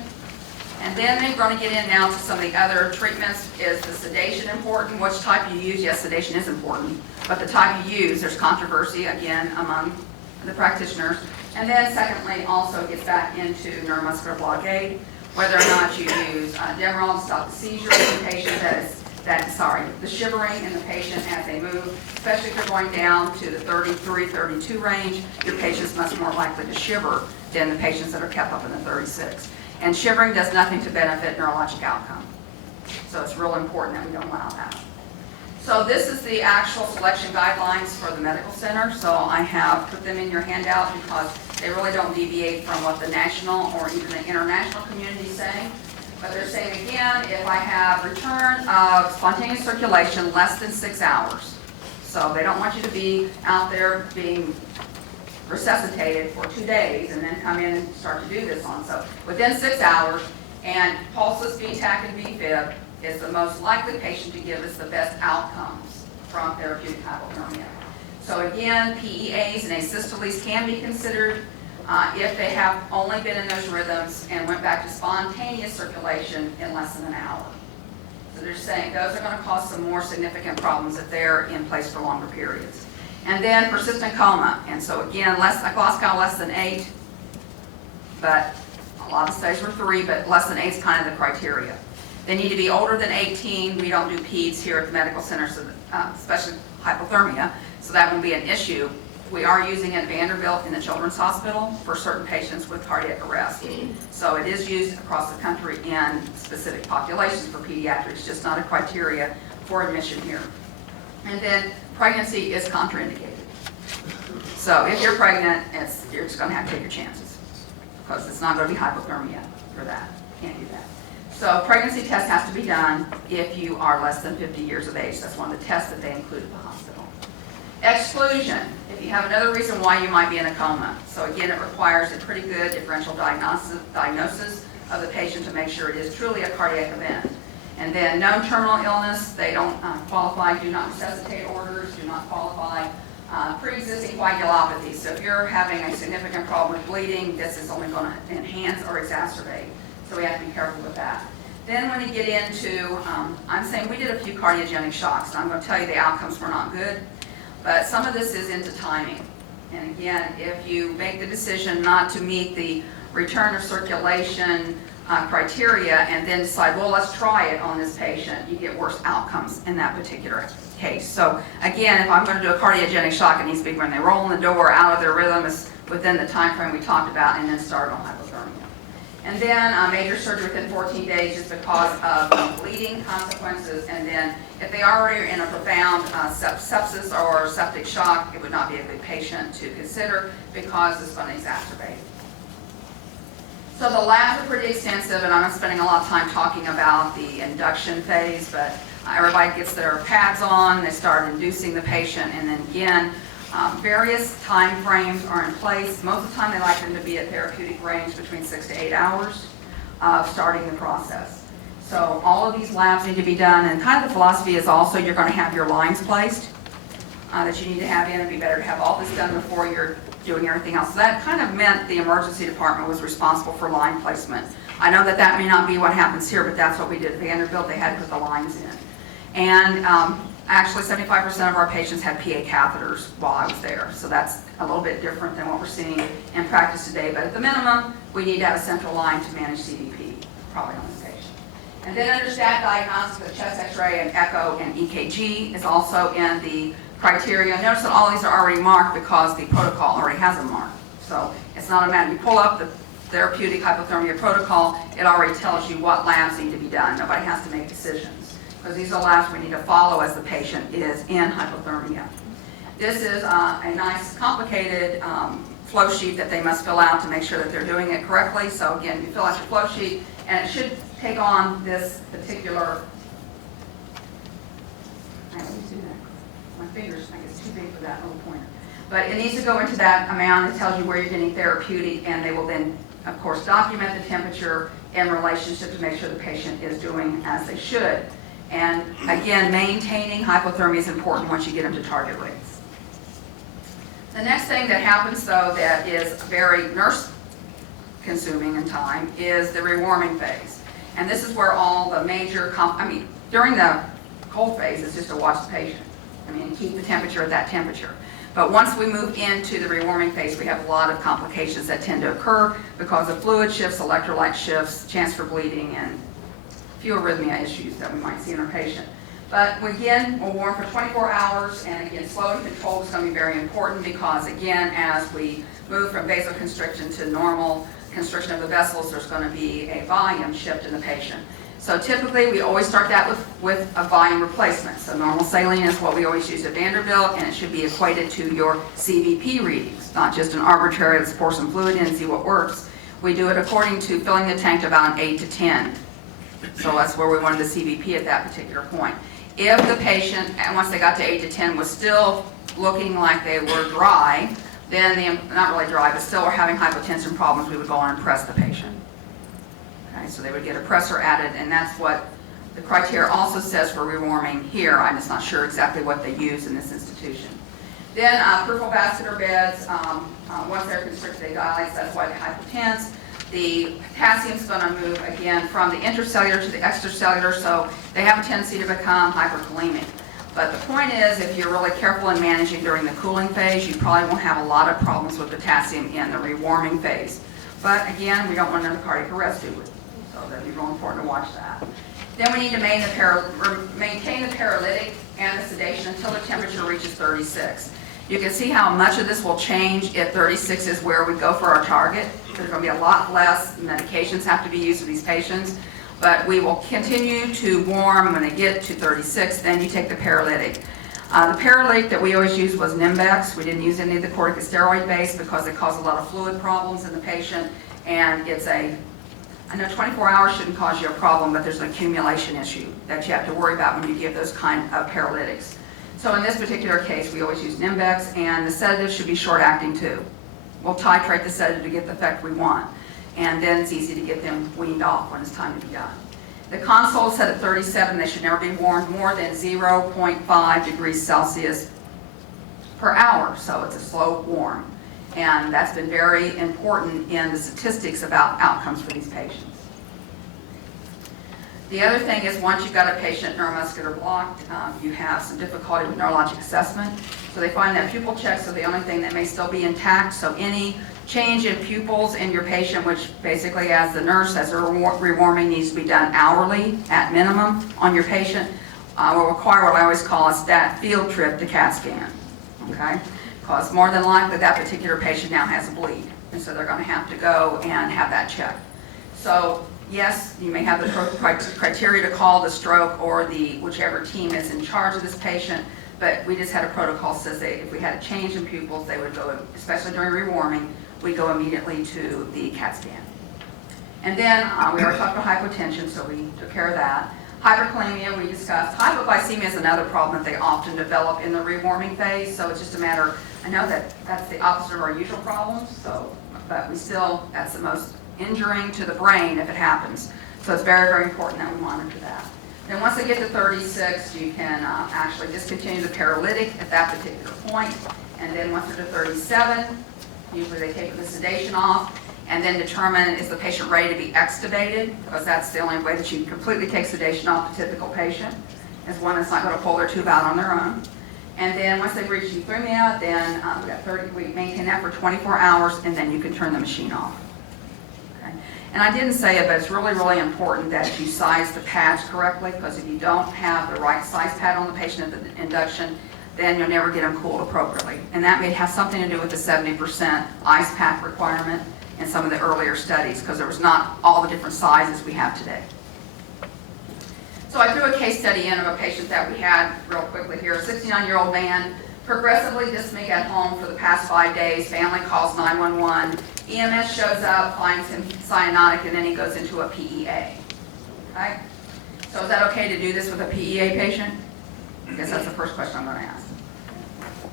And then they're going to get in now to some of the other treatments. Is the sedation important? Which type you use? Yes, sedation is important. But the type you use, there's controversy, again, among the practitioners. And then secondly, also gets back into neuromuscular blockade, whether or not you use Demerol to stop the seizure in the patient, the shivering in the patient as they move, especially if you're going down to the 33, 32 range, your patient's much more likely to shiver than the patients that are kept up in the 36. And shivering does nothing to benefit neurologic outcome. So it's real important that we don't allow that. So this is the actual selection guidelines for the medical center. So I have put them in your handout because they really don't deviate from what the national or even the international community is saying. But they're saying again, if I have return of spontaneous circulation less than 6 hours. So they don't want you to be out there being resuscitated for 2 days and then come in and start to do this on. So within 6 hours, and pulseless VTAC and VFib is the most likely patient to give us the best outcomes from therapeutic hypothermia. So again, PEAs and asystoles can be considered if they have only been in those rhythms and went back to spontaneous circulation in less than an hour. So they're saying those are going to cause some more significant problems if they're in place for longer periods. And then persistent coma, and so again, a Glasgow less than 8, but a lot of studies were 3, but less than 8 is kind of the criteria. They need to be older than 18. We don't do peds here at the medical center, so especially hypothermia, so that won't be an issue. We are using it at Vanderbilt in the Children's Hospital for certain patients with cardiac arrest. So it is used across the country in specific populations for pediatrics, just not a criteria for admission here. And then pregnancy is contraindicated. So if you're pregnant, you're just going to have to take your chances because it's not going to be hypothermia for that. Can't do that. So pregnancy test has to be done if you are less than 50 years of age. That's one of the tests that they include at the hospital. Exclusion, if you have another reason why you might be in a coma. So again, it requires a pretty good differential diagnosis of the patient to make sure it is truly a cardiac event. And then known terminal illness, they don't qualify, do not resuscitate orders, do not qualify. Pre-existing coagulopathy, so if you're having a significant problem with bleeding, this is only going to enhance or exacerbate. So we have to be careful with that. Then when you get into, I'm saying we did a few cardiogenic shocks, and I'm going to tell you the outcomes were not good, but some of this is into timing. And again, if you make the decision not to meet the return of circulation criteria and then decide, well, let's try it on this patient, you get worse outcomes in that particular case. So again, if I'm going to do a cardiogenic shock, it needs to be when they roll in the door, out of their rhythm, is within the time frame we talked about, and then start on hypothermia. And then major surgery within 14 days just because of bleeding consequences. And then if they already are in a profound sepsis or septic shock, it would not be a good patient to consider because it's going to exacerbate. So the labs are pretty extensive, and I'm not spending a lot of time talking about the induction phase, but everybody gets their pads on, they start inducing the patient, and then again, various time frames are in place. Most of the time they like them to be at therapeutic range between 6 to 8 hours of starting the process. So all of these labs need to be done, and kind of the philosophy is also you're going to have your lines placed that you need to have in. It'd be better to have all this done before you're doing everything else. So that kind of meant the emergency department was responsible for line placement. I know that that may not be what happens here, but that's what we did at Vanderbilt. They had to put the lines in. And actually 75% of our patients had PA catheters while I was there. So that's a little bit different than what we're seeing in practice today. But at the minimum, we need to have a central line to manage CVP, probably on this patient. And then under stat diagnostics, the chest x-ray and echo and EKG is also in the criteria. Notice that all these are already marked because the protocol already has them marked. So it's not a matter, you pull up the therapeutic hypothermia protocol, it already tells you what labs need to be done. Nobody has to make decisions because these are labs we need to follow as the patient is in hypothermia. This is a nice complicated flow sheet that they must fill out to make sure that they're doing it correctly. So again, you fill out your flow sheet and it should take on this particular, my fingers, I guess, too big for that little pointer. But it needs to go into that amount. It tells you where you're getting therapeutic, and they will then, of course, document the temperature in relationship to make sure the patient is doing as they should. And again, maintaining hypothermia is important once you get them to target rates. The next thing that happens, though, that is very nurse-consuming in time is the rewarming phase. And this is where all the major, during the cold phase, it's just to watch the patient. Keep the temperature at that temperature. But once we move into the rewarming phase, we have a lot of complications that tend to occur because of fluid shifts, electrolyte shifts, chance for bleeding, and a few arrhythmia issues that we might see in our patient. But again, we'll warm for 24 hours, and again, slow and control is going to be very important because, again, as we move from vasoconstriction to normal constriction of the vessels, there's going to be a volume shift in the patient. So typically, we always start that with a volume replacement. So normal saline is what we always use at Vanderbilt, and it should be equated to your CVP readings, not just an arbitrary, let's pour some fluid in and see what works. We do it according to filling the tank to about an 8 to 10. So that's where we wanted the CVP at that particular point. If the patient, once they got to 8 to 10, was still looking like they were dry, then not really dry, but still were having hypotension problems, we would go on and press the patient. Okay, so they would get a pressor added, and that's what the criteria also says for rewarming here. I'm just not sure exactly what they use in this institution. Then peripheral vascular beds, once they're constricted, they dilate, so that's why they hypotense. The potassium's going to move again from the intracellular to the extracellular, so they have a tendency to become hyperkalemic. But the point is, if you're really careful in managing during the cooling phase, you probably won't have a lot of problems with potassium in the rewarming phase. But again, we don't want another cardiac arrest, do we? So that'd be real important to watch that. Then we need to maintain the paralytic and the sedation until the temperature reaches 36. You can see how much of this will change if 36 is where we go for our target. There's going to be a lot less medications have to be used for these patients. But we will continue to warm when they get to 36, then you take the paralytic. The paralytic that we always used was Nimbex. We didn't use any of the corticosteroid base because it caused a lot of fluid problems in the patient, and I know 24 hours shouldn't cause you a problem, but there's an accumulation issue that you have to worry about when you give those kind of paralytics. So in this particular case, we always use Nimbex, and the sedative should be short-acting too. We'll titrate the sedative to get the effect we want, and then it's easy to get them weaned off when it's time to be done. The console is set at 37. They should never be warmed more than 0.5 degrees Celsius per hour, so it's a slow warm. And that's been very important in the statistics about outcomes for these patients. The other thing is once you've got a patient neuromuscular blocked, you have some difficulty with neurologic assessment. So they find that pupil checks are the only thing that may still be intact. So any change in pupils in your patient, which basically as the nurse, as they're rewarming, needs to be done hourly at minimum on your patient, will require what I always call a stat field trip to CAT scan. Okay? Because more than likely that particular patient now has a bleed. And so they're going to have to go and have that checked. So yes, you may have the criteria to call the stroke or the whichever team is in charge of this patient, but we just had a protocol that says that if we had a change in pupils, they would go, especially during rewarming, we go immediately to the CAT scan. And then we already talked about hypotension, so we took care of that. Hyperkalemia, we discussed. Hypoglycemia is another problem that they often develop in the rewarming phase, so it's just a matter, I know that that's the opposite of our usual problems, so, but we still, that's the most injuring to the brain if it happens. So it's very, very important that we monitor that. Then once they get to 36, you can actually discontinue the paralytic at that particular point. And then once they're to 37, usually they take the sedation off and then determine is the patient ready to be extubated, because that's the only way that you can completely take sedation off the typical patient, is one that's not going to pull their tube out on their own. And then once they've reached euthymia, then we maintain that for 24 hours, and then you can turn the machine off. Okay? And I didn't say it, but it's really, really important that you size the pads correctly, because if you don't have the right size pad on the patient at the induction, then you'll never get them cooled appropriately. And that may have something to do with the 70% ice pack requirement in some of the earlier studies, because there was not all the different sizes we have today. So I threw a case study in of a patient that we had real quickly here, a 69-year-old man, progressively dyspneic at home for the past 5 days. Family calls 911. EMS shows up, finds him cyanotic, and then he goes into a PEA. Okay? So is that okay to do this with a PEA patient? I guess that's the first question I'm going to ask.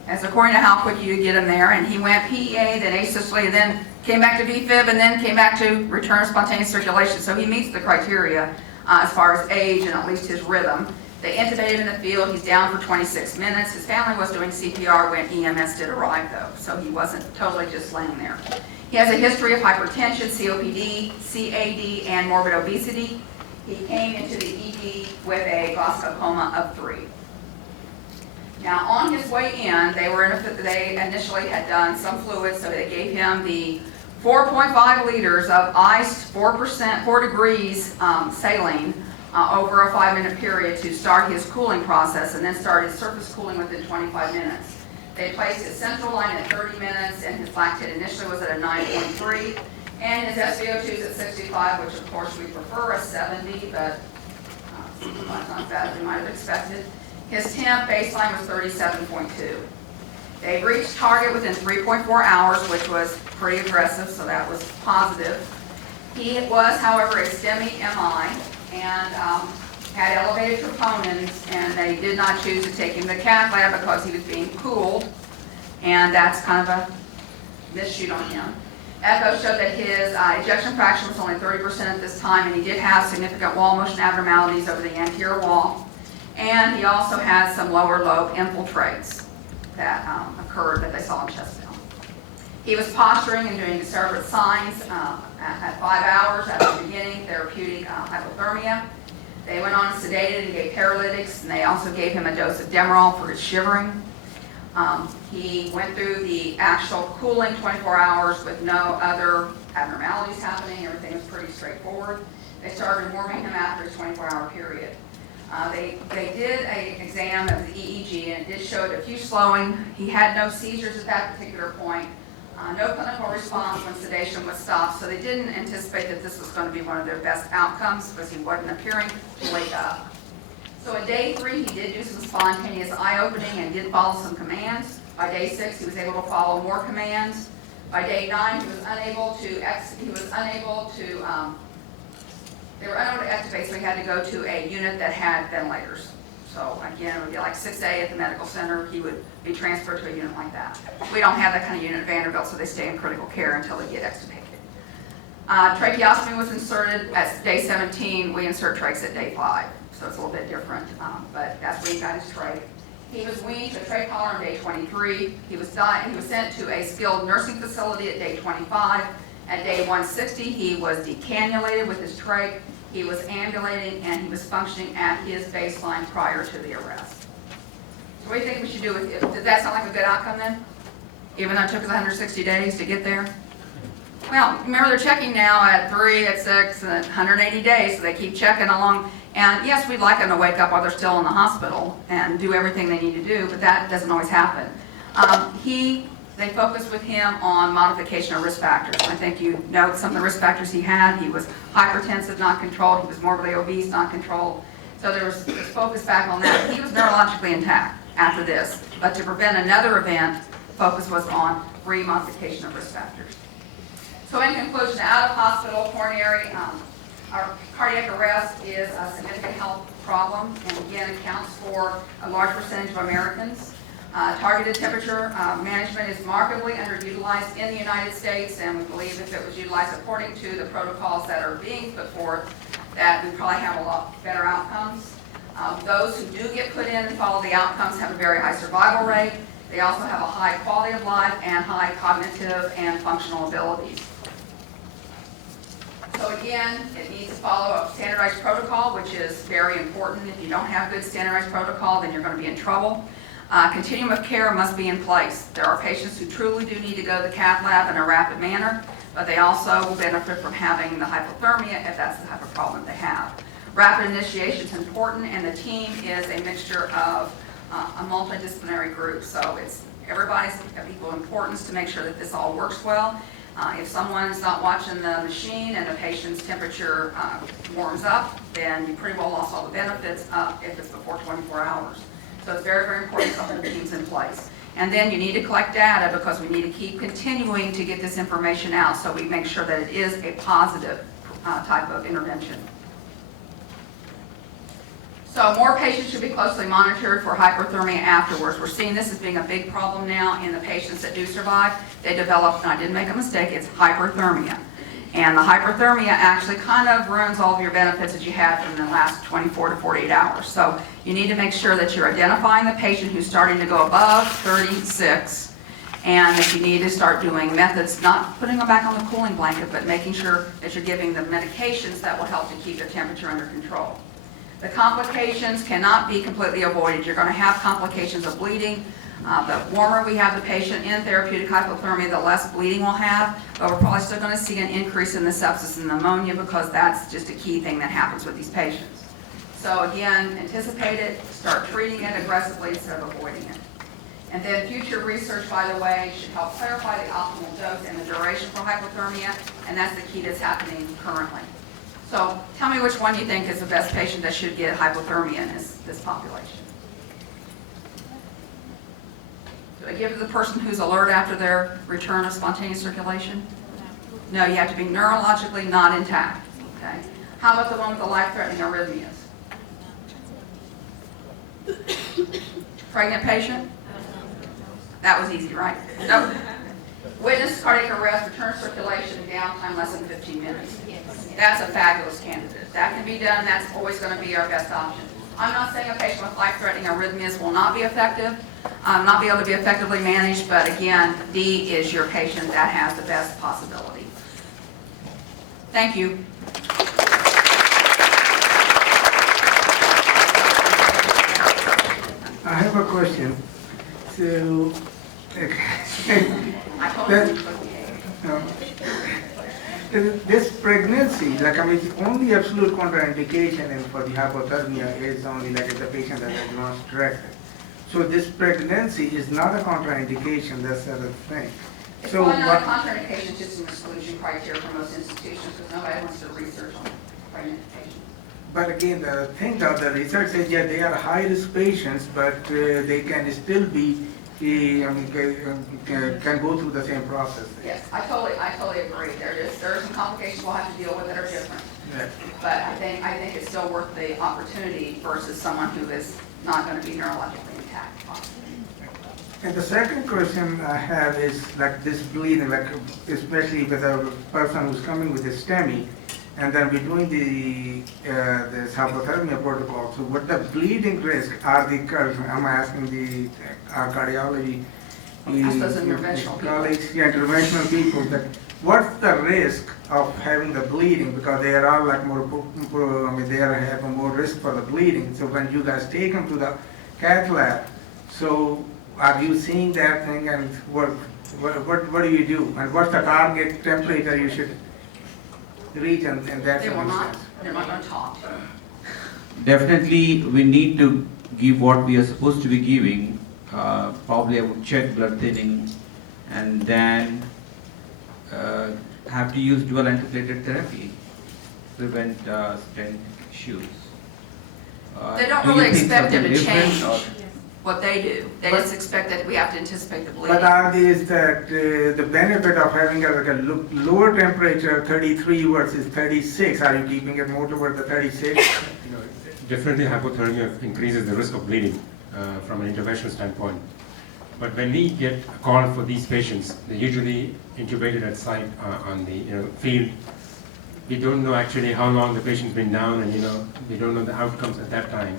As according to how quick you get him there, and he went PEA, then asystole, then came back to VFib, and then came back to return of spontaneous circulation. So he meets the criteria as far as age and at least his rhythm. They intubated him in the field. He's down for 26 minutes. His family was doing CPR when EMS did arrive, though, so he wasn't totally just laying there. He has a history of hypertension, COPD, CAD, and morbid obesity. He came into the ED with a Glasgow coma of 3. Now, on his way in, they initially had done some fluids, so they gave him the 4.5 liters of iced 4 degrees saline over a 5-minute period to start his cooling process, and then started surface cooling within 25 minutes. They placed his central line at 30 minutes, and his lactate initially was at a 9.3, and his SpO2 is at 65, which of course we prefer a 70, but not as bad as we might have expected. His temp baseline was 37.2. They reached target within 3.4 hours, which was pretty aggressive, so that was positive. He was, however, a STEMI MI and had elevated troponins, and they did not choose to take him to the cath lab because he was being cooled, and that's kind of a misshoot on him. Echo showed that his ejection fraction was only 30% at this time, and he did have significant wall motion abnormalities over the anterior wall. And he also had some lower lobe infiltrates that occurred that they saw in chest film. He was posturing and doing separate signs at 5 hours at the beginning, therapeutic hypothermia. They went on and sedated and gave paralytics, and they also gave him a dose of Demerol for his shivering. He went through the actual cooling 24 hours with no other abnormalities happening. Everything was pretty straightforward. They started warming him after his 24-hour period. They did an exam of the EEG, and it did show diffuse slowing. He had no seizures at that particular point, no clinical response when sedation was stopped, so they didn't anticipate that this was going to be one of their best outcomes because he wasn't appearing to wake up. So at day 3, he did do some spontaneous eye opening and did follow some commands. By day 6, he was able to follow more commands. By day 9, they were unable to extubate, so he had to go to a unit that had ventilators. So again, it would be like 6A at the medical center. He would be transferred to a unit like that. We don't have that kind of unit at Vanderbilt, so they stay in critical care until they get extubated. Tracheostomy was inserted at day 17. We insert trachs at day 5, so it's a little bit different, but that's where he got his trach. He was weaned to a trach collar on day 23. He was sent to a skilled nursing facility at day 25. At day 160, he was decannulated with his trach. He was ambulating, and he was functioning at his baseline prior to the arrest. So what do you think we should do with it? Does that sound like a good outcome then? Even though it took us 160 days to get there? Well, remember they're checking now at 3, at 6, and at 180 days, so they keep checking along. And yes, we'd like them to wake up while they're still in the hospital and do everything they need to do, but that doesn't always happen. They focused with him on modification of risk factors. I think you know some of the risk factors he had. He was hypertensive, not controlled. He was morbidly obese, not controlled. So there was focus back on that. He was neurologically intact after this, but to prevent another event, focus was on remodification of risk factors. So in conclusion, out of hospital coronary, our cardiac arrest is a significant health problem, and again accounts for a large percentage of Americans. Targeted temperature management is markedly underutilized in the United States, and we believe if it was utilized according to the protocols that are being put forth, that we probably have a lot better outcomes. Those who do get put in and follow the outcomes have a very high survival rate. They also have a high quality of life and high cognitive and functional abilities. So again, it needs to follow a standardized protocol, which is very important. If you don't have good standardized protocol, then you're going to be in trouble. Continuum of care must be in place. There are patients who truly do need to go to the cath lab in a rapid manner, but they also will benefit from having the hypothermia if that's the type of problem they have. Rapid initiation is important, and the team is a mixture of a multidisciplinary group. So everybody's of equal importance to make sure that this all works well. If someone's not watching the machine and the patient's temperature warms up, then you pretty well lost all the benefits if it's before 24 hours. So it's very, very important that the whole team's in place. And then you need to collect data because we need to keep continuing to get this information out so we make sure that it is a positive type of intervention. So more patients should be closely monitored for hyperthermia afterwards. We're seeing this as being a big problem now in the patients that do survive. They develop, and I didn't make a mistake, it's hyperthermia. And the hyperthermia actually kind of ruins all of your benefits that you had from the last 24 to 48 hours. So you need to make sure that you're identifying the patient who's starting to go above 36, and that you need to start doing methods, not putting them back on the cooling blanket, but making sure that you're giving them medications that will help to keep their temperature under control. The complications cannot be completely avoided. You're going to have complications of bleeding. The warmer we have the patient in therapeutic hypothermia, the less bleeding we'll have, but we're probably still going to see an increase in the sepsis and pneumonia because that's just a key thing that happens with these patients. So again, anticipate it, start treating it aggressively instead of avoiding it. And then future research, by the way, should help clarify the optimal dose and the duration for hypothermia, and that's the key that's happening currently. So tell me which one you think is the best patient that should get hypothermia in this population. Do I give it to the person who's alert after their return of spontaneous circulation? No, you have to be neurologically not intact. Okay. How about the one with the life-threatening arrhythmias? Pregnant patient? That was easy, right? No. Witness cardiac arrest, return circulation, downtime less than 15 minutes. That's a fabulous candidate. That can be done. That's always going to be our best option. I'm not saying a patient with life-threatening arrhythmias will not be effective, not be able to be effectively managed, but again, D is your patient that has the best possibility. Thank you. I have a question. So, I told you. This pregnancy, the only absolute contraindication for the hypothermia is only if the patient has advanced directed. So this pregnancy is not a contraindication, that's the other thing. It's So probably not a contraindication, it's just an exclusion criteria for most institutions because nobody wants to research on pregnant patients. But again, the thing that the research says, yeah, they are high-risk patients, but they can still be, can go through the same process. Yes, I totally agree. There are some complications we'll have to deal with that are different. Yeah. But I think it's still worth the opportunity versus someone who is not going to be neurologically intact, possibly. And the second question I have is like this bleeding, like especially with a person who's coming with a STEMI, and then we're doing this hypothermia protocol. So what the bleeding risk are the, I'm asking the cardiology I suppose interventional colleagues, interventional people, that what's the risk of having the bleeding, because they are all like they are having more risk for the bleeding. So when you guys take them to the cath lab, so are you seeing that thing, and what do you do, and what's the target temperature you should reach in that They will not, circumstance? they're not going to talk. Definitely, we need to give what we are supposed to be giving. Probably I would check blood thinning, and then have to use dual antiplatelet therapy, prevent stent issues. They don't Do you really think expect them to something different, change or- what they do. They But- just expect that we have to anticipate the bleeding. But are these that the benefit of having like a lower temperature, 33 versus 36, are you keeping it more toward the 36? Definitely hypothermia increases the risk of bleeding from an intervention standpoint. But when we get a call for these patients, they're usually intubated at site on the field. We don't know actually how long the patient's been down, and we don't know the outcomes at that time.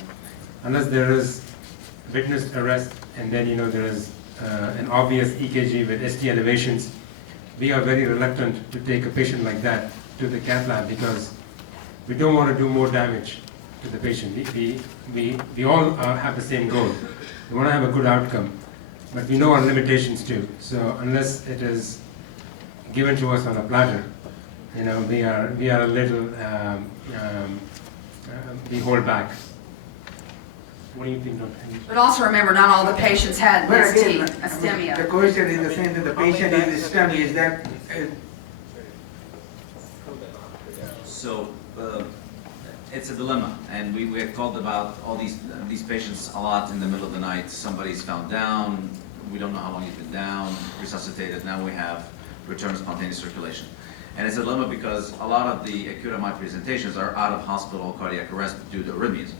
Unless there is witnessed arrest, and then there is an obvious EKG with ST elevations, we are very reluctant to take a patient like that to the cath lab, because we don't want to do more damage to the patient. We all have the same goal. We want to have a good outcome, but we know our limitations too. So unless it is given to us on a platter, we are a little we hold back. What do you think, Dr. Henry? But also remember, not all the patients had But ST, again, a the STEMIA. question is the same, that the patient is a STEMI, is that, So it's a dilemma, and we have called about all these patients a lot in the middle of the night. Somebody's found down, we don't know how long he's been down, resuscitated. Now we have return of spontaneous circulation. And it's a dilemma because a lot of the acute MI presentations are out of hospital cardiac arrest due to arrhythmias.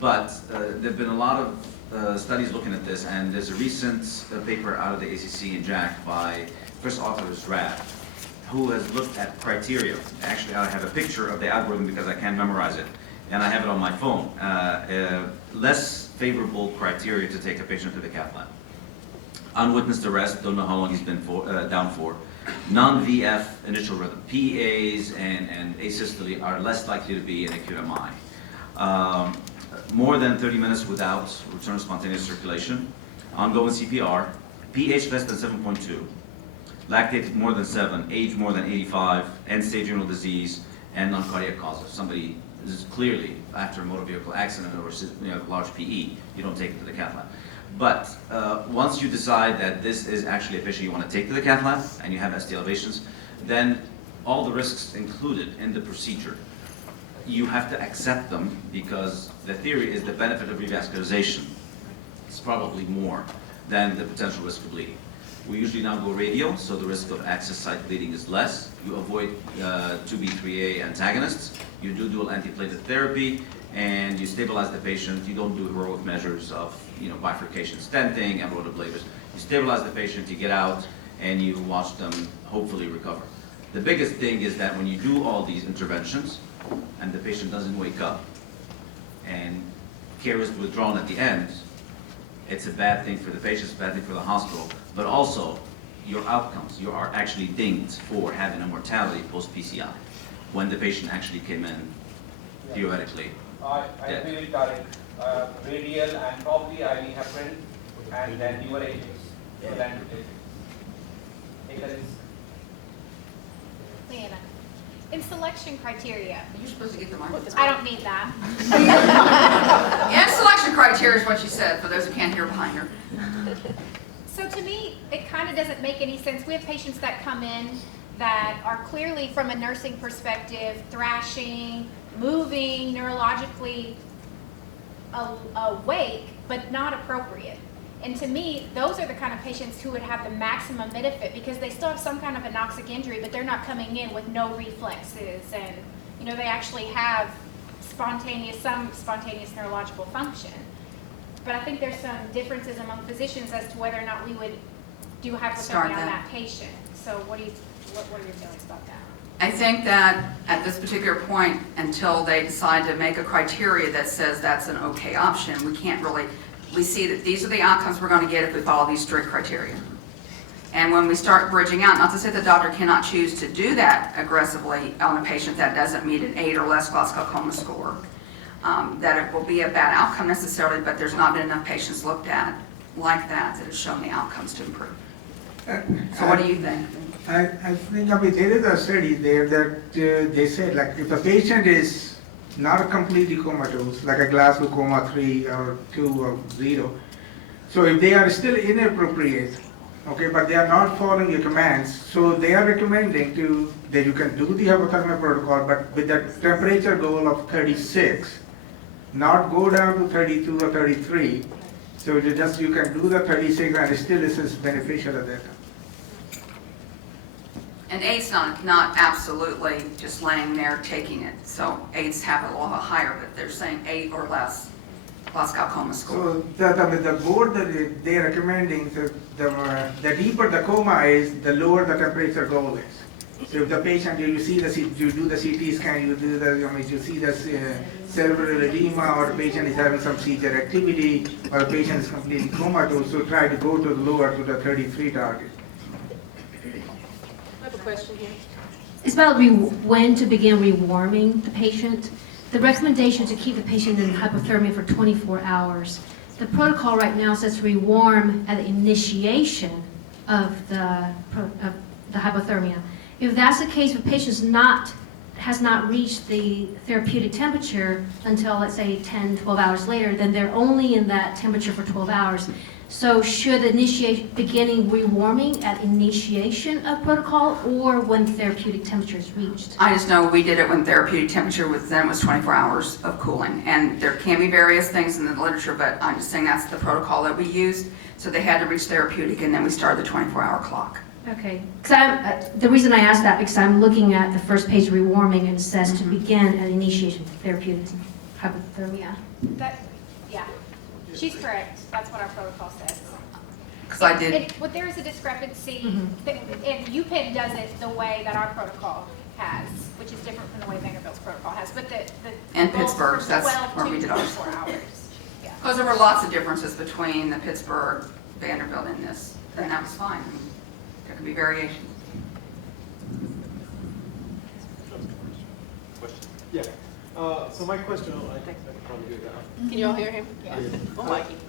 But there have been a lot of studies looking at this, and there's a recent paper out of the ACC in JACC by first author is Rad, who has looked at criteria. Actually, I have a picture of the algorithm because I can't memorize it, and I have it on my phone. Less favorable criteria to take a patient to the cath lab. Unwitnessed arrest, don't know how long he's been down for. Non-VF initial rhythm. PAs and asystole are less likely to be an acute MI. More than 30 minutes without return of spontaneous circulation. Ongoing CPR. pH less than 7.2. Lactate more than 7, age more than 85, end-stage renal disease, and non-cardiac causes. Somebody is clearly after a motor vehicle accident or large PE, you don't take it to the cath lab. But once you decide that this is actually a patient you want to take to the cath lab, and you have ST elevations, then all the risks included in the procedure, you have to accept them, because the theory is the benefit of revascularization is probably more than the potential risk of bleeding. We usually now go radial, so the risk of access site bleeding is less. You avoid 2B3A antagonists. You do dual antiplatelet therapy, and you stabilize the patient. You don't do heroic measures of bifurcation stenting and rotobladers. You stabilize the patient, you get out, and you watch them hopefully recover. The biggest thing is that when you do all these interventions, and the patient doesn't wake up, and care is withdrawn at the end, it's a bad thing for the patient, it's a bad thing for the hospital, but also your outcomes. You are actually dinged for having a mortality post-PCI when the patient actually came in, theoretically. I agree with Tarek. Radial and probably IV heparin, and then newer agents. Take a risk. Leanna, in selection criteria, You're supposed to get the microphone. I don't need that. And selection criteria is what she said, for those who can't hear behind her. So to me, it kind of doesn't make any sense. We have patients that come in that are clearly, from a nursing perspective, thrashing, moving, neurologically awake, but not appropriate. And to me, those are the kind of patients who would have the maximum benefit because they still have some kind of anoxic injury, but they're not coming in with no reflexes, and they actually have some spontaneous neurological function. But I think there's some differences among physicians as to whether or not we would do hypothermia on that patient. So what are your feelings about that? I think that at this particular point, until they decide to make a criteria that says that's an okay option, we see that these are the outcomes we're going to get if we follow these strict criteria. And when we start bridging out, not to say the doctor cannot choose to do that aggressively on a patient that doesn't meet an 8 or less Glasgow Coma score, that it will be a bad outcome necessarily, but there's not been enough patients looked at like that have shown the outcomes to improve. So what do you think? I think, there is a study there that they said, like, if the patient is not completely comatose, like a Glasgow coma 3 or 2 or 0, so if they are still inappropriate, okay, but they are not following your commands, so they are recommending that you can do the hypothermia protocol, but with the temperature goal of 36, not go down to 32 or 33. So you can do the 36 and still this is beneficial at that time. And 8's not absolutely just laying there taking it. So 8's have a little higher, but they're saying 8 or less Glasgow Coma score. So the board that they're recommending, the deeper the coma is, the lower the temperature goal is. So if the patient, you do the CT scan, you see the cerebral edema, or the patient is having some seizure activity, or the patient is completely comatose, so try to go to the lower, to the 33 target. I have a question here. It's about when to begin rewarming the patient. The recommendation to keep the patient in hypothermia for 24 hours. The protocol right now says to rewarm at the initiation of the hypothermia. If that's the case, if the patient has not reached the therapeutic temperature until, let's say, 10, 12 hours later, then they're only in that temperature for 12 hours. So should beginning rewarming at initiation of protocol or when therapeutic temperature is reached? I just know we did it when therapeutic temperature was 24 hours of cooling. And there can be various things in the literature, but I'm just saying that's the protocol that we used. So they had to reach therapeutic, and then we started the 24-hour clock. Okay, the reason I asked that because I'm looking at the first page of rewarming and it says to begin at initiation of therapeutic hypothermia. Yeah, she's correct. That's what our protocol says. Because I did. But there is a discrepancy, and UPenn does it the way that our protocol has, which is different from the way Vanderbilt's protocol has. But and Pittsburgh's, that's where we did ours. 24 hours. Yeah. Because there were lots of differences between the Pittsburgh, Vanderbilt, and this, and that was fine. There can be variations. Yeah. So my question, I think I can probably do that. Can you all hear him? Yeah.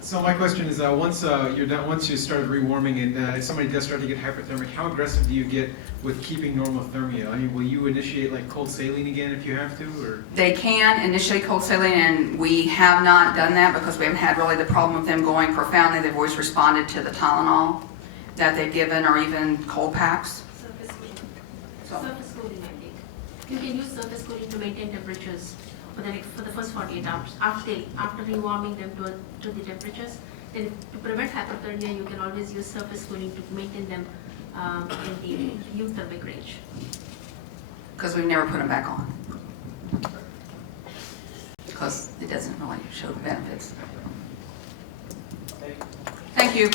So my question is, once you're done, once you started rewarming, and if somebody does start to get hyperthermia, how aggressive do you get with keeping normal thermia? I mean, will you initiate like cold saline again if you have to, or? They can initiate cold saline, and we have not done that because we haven't had really the problem of them going profoundly. They've always responded to the Tylenol that they've given, or even cold packs. Surface cooling. So. Surface cooling, I think. You can use surface cooling to maintain temperatures for the first 48 hours. After rewarming them to the temperatures, then to prevent hypothermia, you can always use surface cooling to maintain them in the euthermic range. Because we've never put them back on. Because it doesn't really show the benefits. Thank you.